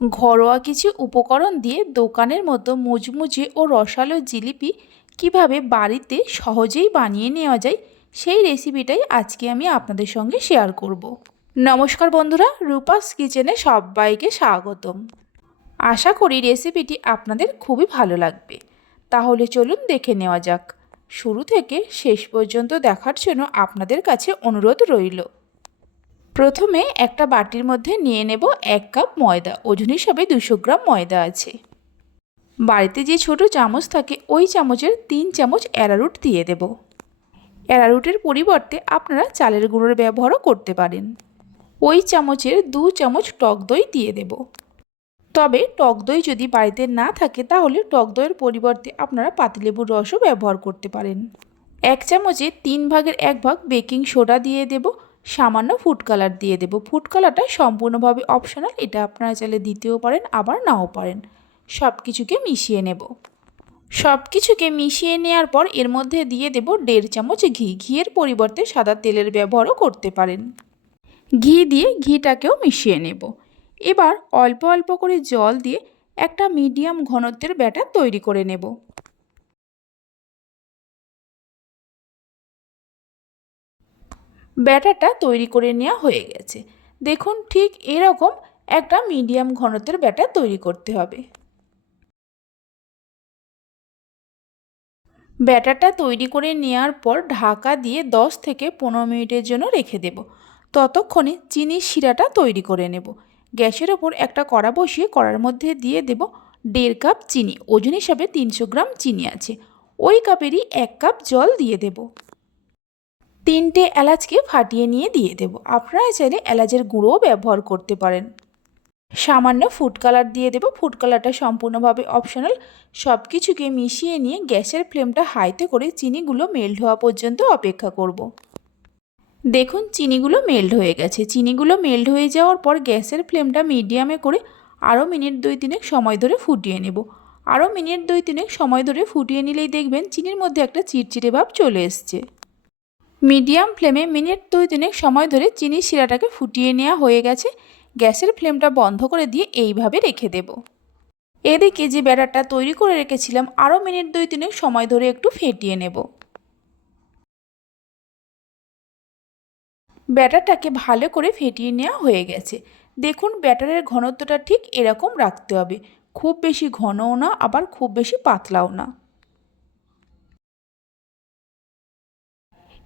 ঘরোয়া কিছু উপকরণ দিয়ে দোকানের মতো মুচমুচে ও রসালো জিলিপি কীভাবে বাড়িতে সহজেই বানিয়ে নেওয়া যায়, সেই রেসিপিটাই আজকে আমি আপনাদের সঙ্গে শেয়ার করব। নমস্কার বন্ধুরা, রূপাস কিচেনে সবাইকে স্বাগতম। আশা করি রেসিপিটি আপনাদের খুবই ভালো লাগবে। তাহলে চলুন দেখে নেওয়া যাক। শুরু থেকে শেষ পর্যন্ত দেখার জন্য আপনাদের কাছে অনুরোধ রইল। প্রথমে একটা বাটির মধ্যে নিয়ে নেব এক কাপ ময়দা, ওজন হিসাবে দুশো গ্রাম ময়দা আছে। বাড়িতে যে ছোট চামচ থাকে, ওই চামচের তিন চামচ অ্যারারুট দিয়ে দেব। অ্যারারুটের পরিবর্তে আপনারা চালের গুঁড়োর ব্যবহারও করতে পারেন। ওই চামচের দু চামচ টক দই দিয়ে দেব। তবে টক দই যদি বাড়িতে না থাকে, তাহলে টক দইয়ের পরিবর্তে আপনারা পাতিলেবুর রসও ব্যবহার করতে পারেন। এক চামচে তিন ভাগের এক ভাগ বেকিং সোডা দিয়ে দেব। সামান্য ফুড কালার দিয়ে দেব। ফুড কালারটা সম্পূর্ণভাবে অপশনাল এটা আপনারা চাইলে দিতেও পারেন, আবার নাও পারেন। সব কিছুকে মিশিয়ে নেব। সব কিছুকে মিশিয়ে নেওয়ার পর এর মধ্যে দিয়ে দেব দেড় চামচ ঘি। ঘিয়ের পরিবর্তে সাদা তেলের ব্যবহারও করতে পারেন। ঘি দিয়ে ঘিটাকেও মিশিয়ে নেব। এবার অল্প অল্প করে জল দিয়ে একটা মিডিয়াম ঘনত্বের ব্যাটার তৈরি করে নেব। ব্যাটারটা তৈরি করে নেওয়া হয়ে গেছে। দেখুন ঠিক এরকম একটা মিডিয়াম ঘনত্বের ব্যাটার তৈরি করতে হবে। ব্যাটারটা তৈরি করে নেওয়ার পর ঢাকা দিয়ে 10 থেকে পনেরো মিনিটের জন্য রেখে দেব। ততক্ষণে চিনির শিরাটা তৈরি করে নেব। গ্যাসের ওপর একটা কড়া বসিয়ে কড়ার মধ্যে দিয়ে দেব দেড় কাপ চিনি। ওজন হিসাবে তিনশো গ্রাম চিনি আছে। ওই কাপেরই এক কাপ জল দিয়ে দেব। তিনটে এলাচকে ফাটিয়ে নিয়ে দিয়ে দেব। আপনারা চাইলে এলাচের গুঁড়োও ব্যবহার করতে পারেন। সামান্য ফুড কালার দিয়ে দেব। ফুড কালারটা সম্পূর্ণভাবে অপশনাল সব কিছুকে মিশিয়ে নিয়ে গ্যাসের ফ্লেমটা হাইতে করে চিনিগুলো মেল্ট হওয়া পর্যন্ত অপেক্ষা করব। দেখুন, চিনিগুলো মেল্ট হয়ে গেছে। চিনিগুলো মেল্ট হয়ে যাওয়ার পর গ্যাসের ফ্লেমটা মিডিয়ামে করে আরও মিনিট দুই তিনেক সময় ধরে ফুটিয়ে নেব। আরও মিনিট দুই তিনেক সময় ধরে ফুটিয়ে নিলেই দেখবেন, চিনির মধ্যে একটা চিটচিটে ভাব চলে এসছে। মিডিয়াম ফ্লেমে মিনিট দুই তিনেক সময় ধরে চিনি শিরাটাকে ফুটিয়ে নেওয়া হয়ে গেছে। গ্যাসের ফ্লেমটা বন্ধ করে দিয়ে এইভাবে রেখে দেব। এদিকে যে ব্যাটারটা তৈরি করে রেখেছিলাম, আরও মিনিট দুই তিনেক সময় ধরে একটু ফেটিয়ে নেব। ব্যাটারটাকে ভালো করে ফেটিয়ে নেওয়া হয়ে গেছে। দেখুন, ব্যাটারের ঘনত্বটা ঠিক এরকম রাখতে হবে। খুব বেশি ঘনও না, আবার খুব বেশি পাতলাও না।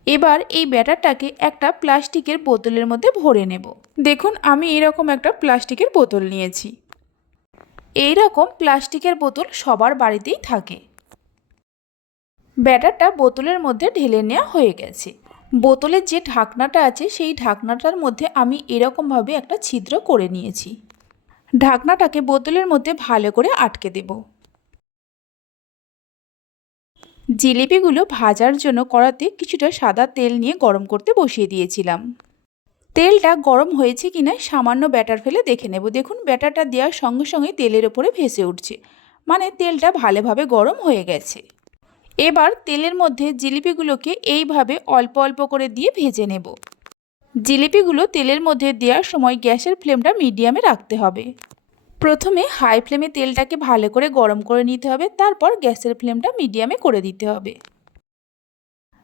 এবার এই ব্যাটারটাকে একটা প্লাস্টিকের বোতলের মধ্যে ভরে নেব। দেখুন, আমি এরকম একটা প্লাস্টিকের বোতল নিয়েছি। এই রকম প্লাস্টিকের বোতল সবার বাড়িতেই থাকে। ব্যাটারটা বোতলের মধ্যে ঢেলে নেওয়া হয়ে গেছে। বোতলের যে ঢাকনাটা আছে, সেই ঢাকনাটার মধ্যে আমি এরকমভাবে একটা ছিদ্র করে নিয়েছি। ঢাকনাটাকে বোতলের মধ্যে ভালো করে আটকে দেব। জিলিপিগুলো ভাজার জন্য কড়াতে কিছুটা সাদা তেল নিয়ে গরম করতে বসিয়ে দিয়েছিলাম। তেলটা গরম হয়েছে কিনা সামান্য ব্যাটার ফেলে দেখে নেব। দেখুন, ব্যাটারটা দেওয়ার সঙ্গে সঙ্গে তেলের ওপরে ভেসে উঠছে। মানে তেলটা ভালোভাবে গরম হয়ে গেছে। এবার তেলের মধ্যে জিলিপিগুলোকে এইভাবে অল্প অল্প করে দিয়ে ভেজে নেব। জিলিপিগুলো তেলের মধ্যে দেওয়ার সময় গ্যাসের ফ্লেমটা মিডিয়ামে রাখতে হবে। প্রথমে হাই ফ্লেমে তেলটাকে ভালো করে গরম করে নিতে হবে, তারপর গ্যাসের ফ্লেমটা মিডিয়ামে করে দিতে হবে।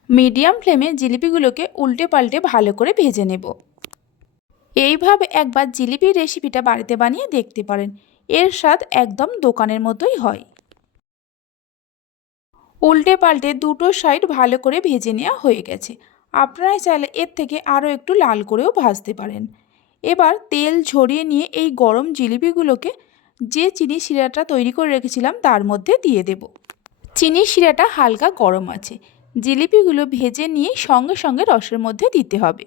মিডিয়াম ফ্লেমে জিলিপিগুলোকে উল্টে পাল্টে ভালো করে ভেজে নেব। এইভাবে একবার জিলিপির রেসিপিটা বাড়িতে বানিয়ে দেখতে পারেন, এর স্বাদ একদম দোকানের মতোই হয়। উল্টে পাল্টে দুটো সাইড ভালো করে ভেজে নেওয়া হয়ে গেছে, আপনারা চাইলে এর থেকে আরও একটু লাল করেও ভাজতে পারেন। এবার তেল ঝরিয়ে নিয়ে এই গরম জিলিপিগুলোকে যে চিনি শিরাটা তৈরি করে রেখেছিলাম তার মধ্যে দিয়ে দেব। চিনির শিরাটা হালকা গরম আছে। জিলিপিগুলো ভেজে নিয়ে সঙ্গে সঙ্গে রসের মধ্যে দিতে হবে।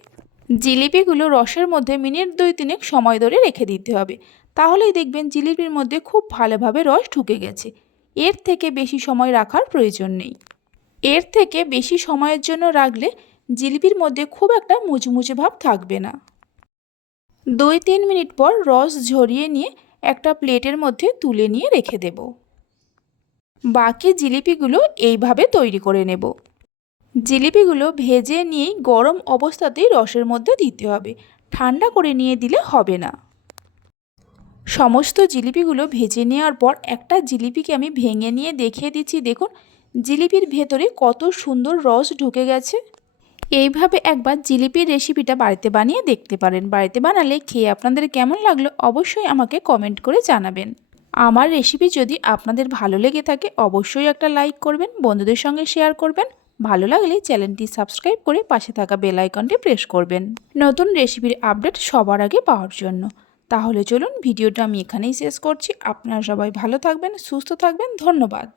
জিলিপিগুলো রসের মধ্যে মিনিট দুই তিনেক সময় ধরে রেখে দিতে হবে। তাহলেই দেখবেন জিলিপির মধ্যে খুব ভালোভাবে রস ঢুকে গেছে। এর থেকে বেশি সময় রাখার প্রয়োজন নেই। এর থেকে বেশি সময়ের জন্য রাখলে জিলিপির মধ্যে খুব একটা মুচমুচে ভাব থাকবে না। দুই তিন মিনিট পর রস ঝরিয়ে নিয়ে একটা প্লেটের মধ্যে তুলে নিয়ে রেখে দেব। বাকি জিলিপিগুলো এইভাবে তৈরি করে নেব। জিলিপিগুলো ভেজে নিয়েই গরম অবস্থাতেই রসের মধ্যে দিতে হবে। ঠান্ডা করে নিয়ে দিলে হবে না। সমস্ত জিলিপিগুলো ভেজে নেওয়ার পর একটা জিলিপিকে আমি ভেঙে নিয়ে দেখিয়ে দিচ্ছি। দেখুন, জিলিপির ভেতরে কত সুন্দর রস ঢুকে গেছে। এইভাবে একবার জিলিপির রেসিপিটা বাড়িতে বানিয়ে দেখতে পারেন। বাড়িতে বানালে খেয়ে আপনাদের কেমন লাগল অবশ্যই আমাকে কমেন্ট করে জানাবেন। আমার রেসিপি যদি আপনাদের ভালো লেগে থাকে, অবশ্যই একটা লাইক করবেন, বন্ধুদের সঙ্গে শেয়ার করবেন। ভালো লাগলে চ্যানেলটি সাবস্ক্রাইব করে পাশে থাকা বেল আইকনটি প্রেস করবেন। নতুন রেসিপির আপডেট সবার আগে পাওয়ার জন্য। তাহলে চলুন, ভিডিওটা আমি এখানেই শেষ করছি। আপনারা সবাই ভালো থাকবেন, সুস্থ থাকবেন। ধন্যবাদ।